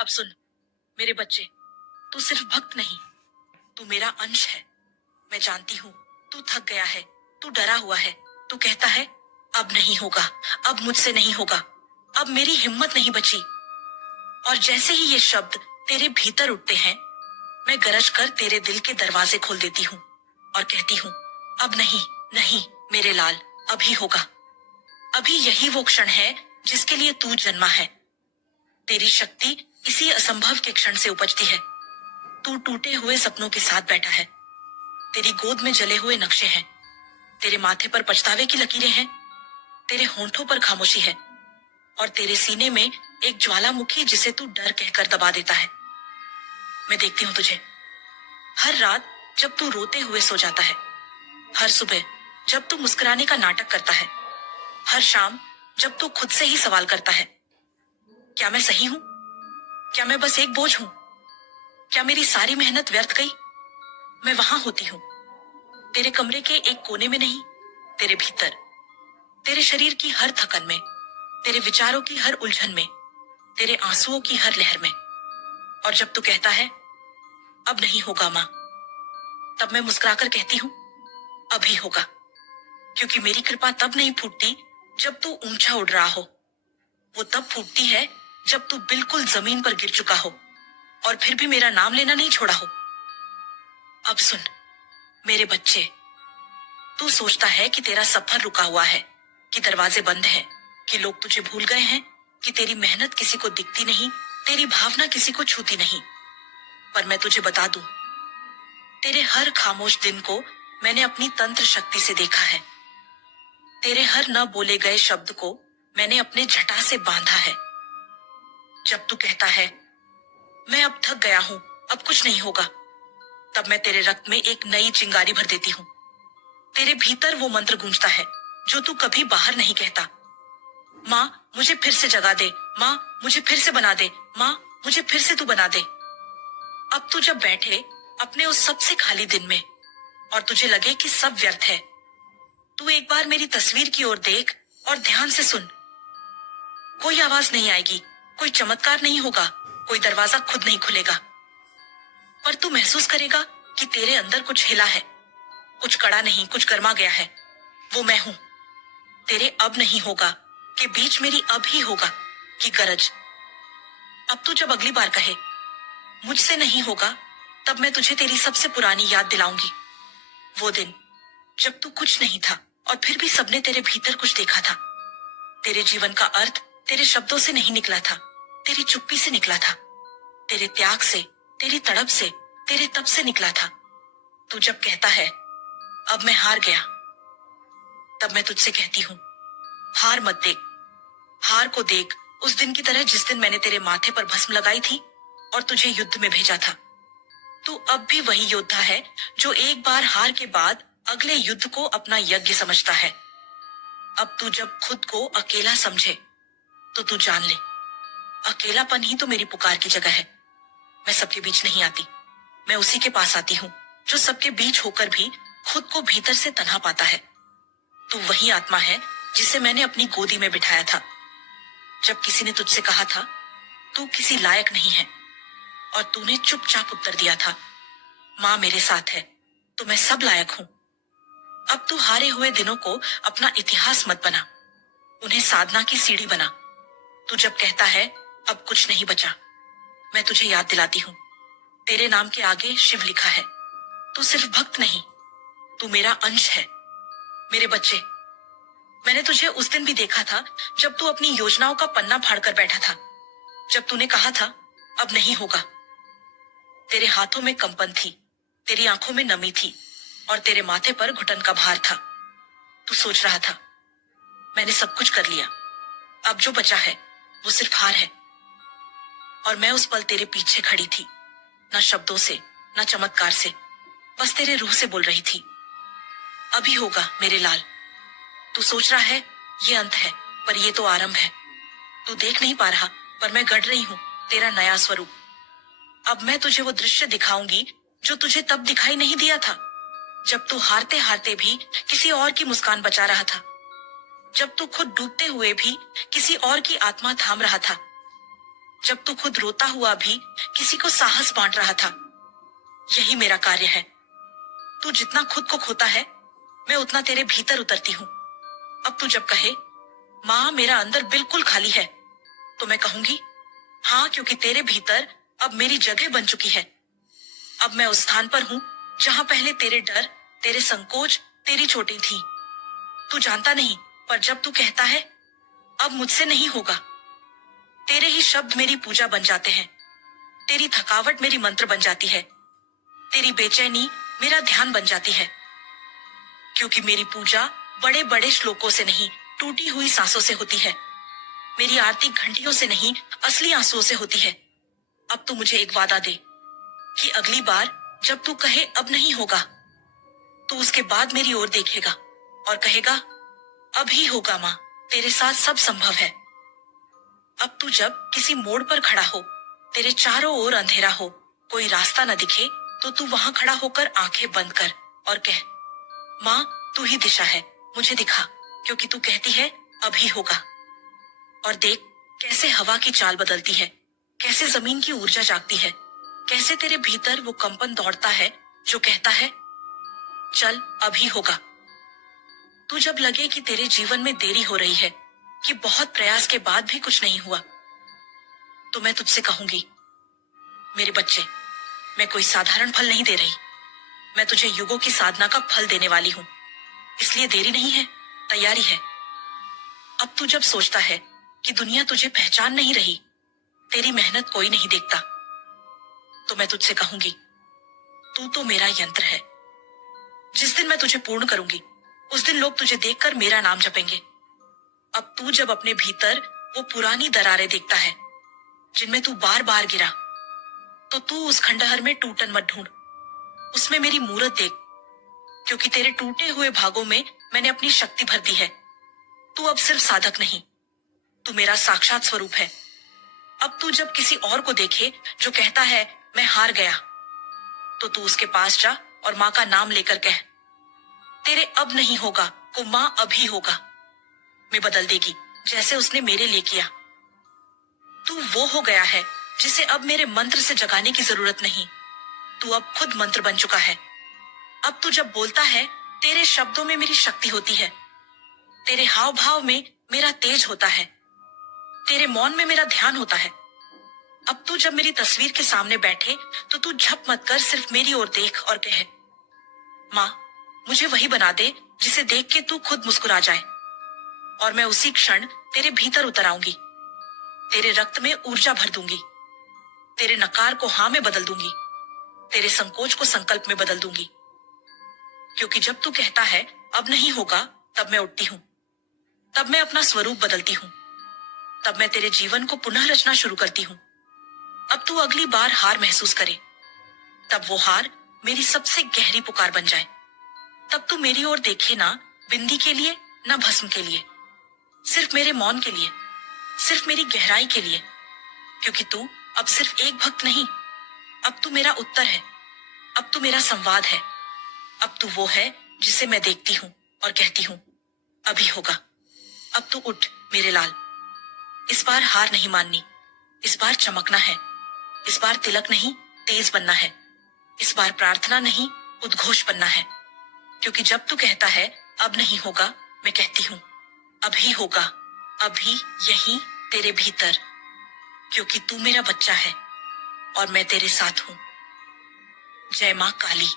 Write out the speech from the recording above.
अब सुन मेरे बच्चे, तू सिर्फ भक्त नहीं, तू मेरा अंश है। मैं जानती हूँ तू थक गया है, तू डरा हुआ है, तू कहता है अब नहीं होगा, अब मुझसे नहीं होगा, अब मेरी हिम्मत नहीं बची। और जैसे ही ये शब्द तेरे भीतर उठते हैं, मैं गरज कर तेरे दिल के दरवाजे खोल देती हूँ और कहती हूँ अब नहीं, नहीं मेरे लाल, अभी होगा। अभी यही वो क्षण है जिसके लिए तू जन्मा है। तेरी शक्ति इसी असंभव के क्षण से उपजती है। तू टूटे हुए सपनों के साथ बैठा है। तेरी गोद में जले हुए नक्शे हैं, तेरे माथे पर पछतावे की लकीरें हैं, तेरे होंठों पर खामोशी है और तेरे सीने में एक ज्वालामुखी जिसे तू डर कहकर दबा देता है। मैं देखती हूँ तुझे हर रात जब तू रोते हुए सो जाता है, हर सुबह जब तू मुस्कुराने का नाटक करता है, हर शाम जब तू खुद से ही सवाल करता है क्या मैं सही हूं, क्या मैं बस एक बोझ हूं, क्या मेरी सारी मेहनत व्यर्थ गई। मैं वहां होती हूँ, तेरे कमरे के एक कोने में नहीं, तेरे भीतर, तेरे शरीर की हर थकन में, तेरे विचारों की हर उलझन में, तेरे आंसुओं की हर लहर में। और जब तू कहता है अब नहीं होगा मां, तब मैं मुस्कुराकर कहती हूँ अभी होगा, क्योंकि मेरी कृपा तब नहीं फूटती जब तू ऊंचा उड़ रहा हो, वो तब फूटती है जब तू बिल्कुल जमीन पर गिर चुका हो और फिर भी मेरा नाम लेना नहीं छोड़ा हो। अब सुन मेरे बच्चे, तू सोचता है कि तेरा सफर रुका हुआ है, कि दरवाजे बंद हैं, कि लोग तुझे भूल गए हैं, कि तेरी मेहनत किसी को दिखती नहीं, तेरी भावना किसी को छूती नहीं। पर मैं तुझे बता दूं, तेरे हर खामोश दिन को मैंने अपनी तंत्र शक्ति से देखा है। तेरे हर न बोले गए शब्द को मैंने अपने जटा से बांधा है। जब तू कहता है मैं अब थक गया हूं, अब कुछ नहीं होगा, तब मैं तेरे रक्त में एक नई चिंगारी भर देती हूँ। तेरे भीतर वो मंत्र गूंजता है जो तू कभी बाहर नहीं कहता। माँ मुझे फिर से जगा दे, माँ मुझे फिर से बना दे, माँ मुझे फिर से तू बना दे। अब तू जब बैठे अपने उस सबसे खाली दिन में और तुझे लगे कि सब व्यर्थ है, तू एक बार मेरी तस्वीर की ओर देख और ध्यान से सुन। कोई आवाज नहीं आएगी, कोई चमत्कार नहीं होगा, कोई दरवाजा खुद नहीं खुलेगा, पर तू महसूस करेगा कि तेरे अंदर कुछ हिला है, कुछ कड़ा नहीं, कुछ गर्मा गया है। वो मैं हूं। तेरे अब नहीं होगा के बीच मेरी अब ही होगा की गरज। अब तू जब अगली बार कहे मुझसे नहीं होगा, तब मैं तुझे तेरी सबसे पुरानी याद दिलाऊंगी। वो दिन जब तू कुछ नहीं था और फिर भी सबने तेरे भीतर कुछ देखा था। तेरे जीवन का अर्थ तेरे शब्दों से नहीं निकला था, तेरी चुप्पी से निकला था, तेरे त्याग से, तेरी तड़प से, तेरे तप से निकला था। तू जब कहता है अब मैं हार गया, तब मैं तुझसे कहती हूँ हार मत देख, हार को देख उस दिन की तरह जिस दिन मैंने तेरे माथे पर भस्म लगाई थी और तुझे युद्ध में भेजा था। तू अब भी वही योद्धा है जो एक बार हार के बाद अगले युद्ध को अपना यज्ञ समझता है। अब तू जब खुद को अकेला समझे तो तू जान ले, अकेलापन ही तो मेरी पुकार की जगह है। मैं सबके बीच नहीं आती, मैं उसी के पास आती हूँ जो सबके बीच होकर भी खुद को भीतर से तन्हा पाता है। तू वही आत्मा है जिसे मैंने अपनी गोदी में बिठाया था जब किसी ने तुझसे कहा था तू किसी लायक नहीं है, और तूने चुपचाप उत्तर दिया था माँ मेरे साथ है तो मैं सब लायक हूँ। अब तू हारे हुए दिनों को अपना इतिहास मत बना, उन्हें साधना की सीढ़ी बना। तू जब कहता है अब कुछ नहीं बचा, मैं तुझे याद दिलाती हूँ तेरे नाम के आगे शिव लिखा है। तू सिर्फ भक्त नहीं, तू मेरा अंश है। मेरे बच्चे, मैंने तुझे उस दिन भी देखा था जब तू अपनी योजनाओं का पन्ना फाड़कर बैठा था, जब तूने कहा था अब नहीं होगा। तेरे हाथों में कंपन थी, तेरी आंखों में नमी थी और तेरे माथे पर घुटन का भार था। तू सोच रहा था मैंने सब कुछ कर लिया, अब जो बचा है वो सिर्फ हार है। और मैं उस पल तेरे पीछे खड़ी थी, ना शब्दों से, ना चमत्कार से, बस तेरे रूह से बोल रही थी अभी होगा मेरे लाल। तू सोच रहा है ये अंत है, पर ये तो आरंभ है। तू देख नहीं पा रहा, पर मैं गढ़ रही हूँ तेरा नया स्वरूप। अब मैं तुझे वो दृश्य दिखाऊंगी जो तुझे तब दिखाई नहीं दिया था, जब तू हारते हारते भी किसी और की मुस्कान बचा रहा था, जब तू खुद डूबते हुए भी किसी और की आत्मा थाम रहा था। जब तू खुद रोता हुआ भी किसी को साहस बांट रहा था। यही मेरा कार्य है। तू जितना खुद को खोता है, मैं उतना तेरे भीतर उतरती हूँ। अब तू जब कहे माँ मेरा अंदर बिल्कुल खाली है, तो मैं कहूंगी हाँ, क्योंकि तेरे भीतर अब मेरी जगह बन चुकी है। अब मैं उस स्थान पर हूँ जहाँ पहले तेरे डर, तेरे संकोच, तेरी चोटें थी। तू जानता नहीं, पर जब तू कहता है अब मुझसे नहीं होगा, तेरे ही शब्द मेरी पूजा बन जाते हैं। तेरी थकावट मेरी मंत्र बन जाती है। तेरी बेचैनी मेरा ध्यान बन जाती है। क्योंकि मेरी पूजा बड़े बड़े श्लोकों से नहीं, टूटी हुई सांसों से होती है। मेरी आरती घंटियों से नहीं, असली आंसुओं से होती है। अब तू मुझे एक वादा दे कि अगली बार जब तू कहे अब नहीं होगा, तू उसके बाद मेरी ओर देखेगा और कहेगा अभी होगा माँ, तेरे साथ सब संभव है। अब तू जब किसी मोड़ पर खड़ा हो, तेरे चारों ओर अंधेरा हो, कोई रास्ता न दिखे, तो तू वहां खड़ा होकर आंखें बंद कर और कह माँ तू ही दिशा है, मुझे दिखा, क्योंकि तू कहती है अभी होगा। और देख कैसे हवा की चाल बदलती है, कैसे जमीन की ऊर्जा जागती है, कैसे तेरे भीतर वो कंपन दौड़ता है जो कहता है चल अभी होगा। तू जब लगे कि तेरे जीवन में देरी हो रही है, कि बहुत प्रयास के बाद भी कुछ नहीं हुआ, तो मैं तुझसे कहूंगी मेरे बच्चे, मैं कोई साधारण फल नहीं दे रही। मैं तुझे युगों की साधना का फल देने वाली हूँ। इसलिए देरी नहीं है, तैयारी है। अब तू जब सोचता है कि दुनिया तुझे पहचान नहीं रही, तेरी मेहनत कोई नहीं देखता, तो मैं तुझसे कहूंगी तू तो मेरा यंत्र है। जिस दिन मैं तुझे पूर्ण करूंगी, उस दिन लोग तुझे देखकर मेरा नाम जपेंगे। अब तू जब अपने भीतर वो पुरानी दरारें देखता है जिनमें तू बार बार गिरा, तो तू उस खंडहर में टूटन मत ढूंढ, उसमें मेरी मूरत देख, क्योंकि तेरे टूटे हुए भागों में मैंने अपनी शक्ति भर दी है। तू अब सिर्फ साधक नहीं, तू मेरा साक्षात स्वरूप है। अब तू जब किसी और को देखे जो कहता है मैं हार गया, तो तू उसके पास जा और माँ का नाम लेकर कह तेरे अब नहीं होगा को माँ अभी होगा में बदल देगी, जैसे उसने मेरे लिए किया। तू वो हो गया है जिसे अब मेरे मंत्र से जगाने की जरूरत नहीं। तू अब खुद मंत्र बन चुका है। अब तू जब बोलता है, तेरे शब्दों में मेरी शक्ति होती है, तेरे हाव भाव में मेरा तेज होता है, तेरे मौन में मेरा ध्यान होता है। अब तू जब मेरी तस्वीर के सामने बैठे, तो तू झप मत कर, सिर्फ मेरी ओर देख और कहे माँ मुझे वही बना दे जिसे देख के तू खुद मुस्कुरा जाए, और मैं उसी क्षण तेरे भीतर उतर आऊंगी। तेरे रक्त में ऊर्जा भर दूंगी, तेरे नकार को हाँ में बदल दूंगी, तेरे संकोच को संकल्प में बदल दूंगी। क्योंकि जब तू कहता है अब नहीं होगा, तब मैं उठती हूँ, तब मैं अपना स्वरूप बदलती हूँ, तब मैं तेरे जीवन को पुनः रचना शुरू करती हूँ। अब तू अगली बार हार महसूस करे, तब वो हार मेरी सबसे गहरी पुकार बन जाए। तब तू मेरी ओर देखे ना बिंदी के लिए, ना भस्म के लिए, सिर्फ मेरे मौन के लिए, सिर्फ मेरी गहराई के लिए। क्योंकि तू अब सिर्फ एक भक्त नहीं, अब तू मेरा उत्तर है, अब तू मेरा संवाद है। अब तू वो है जिसे मैं देखती हूँ और कहती हूँ अभी होगा। अब तू उठ मेरे लाल, इस बार हार नहीं माननी, इस बार चमकना है, इस बार तिलक नहीं तेज बनना है, इस बार प्रार्थना नहीं उद्घोष बनना है। क्योंकि जब तू कहता है अब नहीं होगा, मैं कहती हूँ अभी होगा, अभी यहीं तेरे भीतर, क्योंकि तू मेरा बच्चा है और मैं तेरे साथ हूँ। जय माँ काली।